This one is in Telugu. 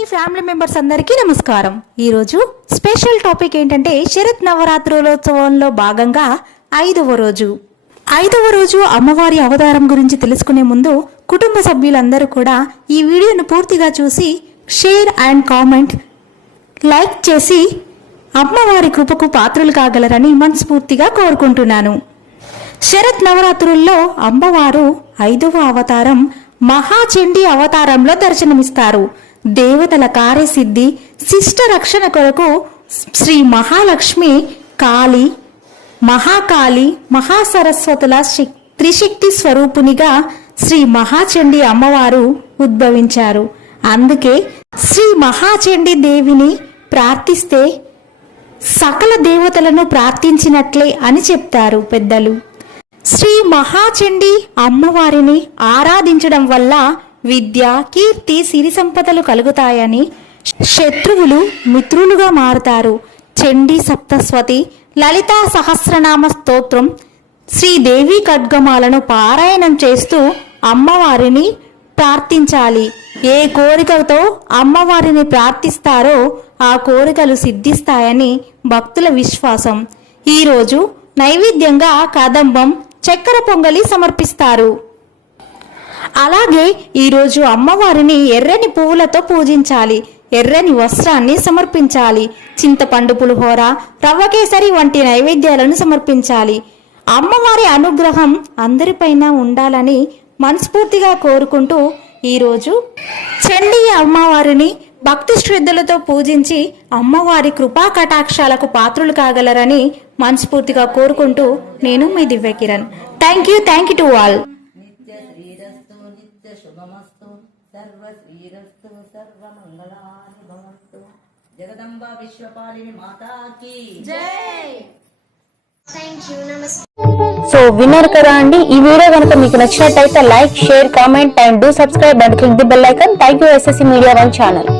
మీ ఫ్యామిలీ మెంబర్స్ అందరికీ నమస్కారం. ఈరోజు స్పెషల్ టాపిక్ ఏంటంటే శరత్ నవరాత్రులోత్సవంలో భాగంగా ఐదవ రోజు. ఐదవ రోజు అమ్మవారి అవతారం గురించి తెలుసుకునే ముందు కుటుంబ సభ్యులందరూ కూడా ఈ వీడియోను పూర్తిగా చూసి షేర్ అండ్ కామెంట్ లైక్ చేసి అమ్మవారి కృపకు పాత్రలు కాగలరని మనస్ఫూర్తిగా కోరుకుంటున్నాను. శరత్ నవరాత్రుల్లో అమ్మవారు ఐదవ అవతారం మహాచండీ అవతారంలో దర్శనమిస్తారు. దేవతల కార్యసిద్ధి శిష్ట రక్షణ కొరకు శ్రీ మహాలక్ష్మి కాళి మహాకాళి మహాసరస్వతుల త్రిశక్తి స్వరూపునిగా శ్రీ మహాచండి అమ్మవారు ఉద్భవించారు. అందుకే శ్రీ మహాచండి దేవిని ప్రార్థిస్తే సకల దేవతలను ప్రార్థించినట్లే అని చెప్తారు పెద్దలు. శ్రీ మహాచండి అమ్మవారిని ఆరాధించడం వల్ల విద్య కీర్తి సిరి సంపదలు కలుగుతాయని శత్రువులు మిత్రులుగా మారుతారు. చండీ సప్తస్వతి లలితా సహస్రనామ స్తోత్రం శ్రీదేవి ఖడ్గమాలను పారాయణం చేస్తూ అమ్మవారిని ప్రార్థించాలి. ఏ కోరికతో అమ్మవారిని ప్రార్థిస్తారో ఆ కోరికలు సిద్ధిస్తాయని భక్తుల విశ్వాసం. ఈరోజు నైవేద్యంగా కదంబం చక్కెర పొంగలి సమర్పిస్తారు. అలాగే ఈరోజు అమ్మవారిని ఎర్రని పువ్వులతో పూజించాలి ఎర్రని వస్త్రాన్ని సమర్పించాలి చింతపండు పులిహోర రవ్వకేసరి వంటి నైవేద్యాలను సమర్పించాలి. అమ్మవారి అనుగ్రహం అందరిపైన ఉండాలని మనస్ఫూర్తిగా కోరుకుంటూ ఈరోజు చండీ అమ్మవారిని భక్తి శ్రద్ధలతో పూజించి అమ్మవారి కృపా కటాక్షాలకు పాత్రులు కాగలరని మనస్ఫూర్తిగా కోరుకుంటూ నేను మీ Divya Kiran thank you thank you to all సర్వ శ్రీరస్తు సర్వమంగళాని భవస్తు జగదంబ విశ్వపాలిని మాతాకి. సో విన్నారు కదా అండి ఈ వీడియో కనుక మీకు నచ్చినట్టయితే like share comment and do subscribe and click the bell icon. Thank you SSC media one channel.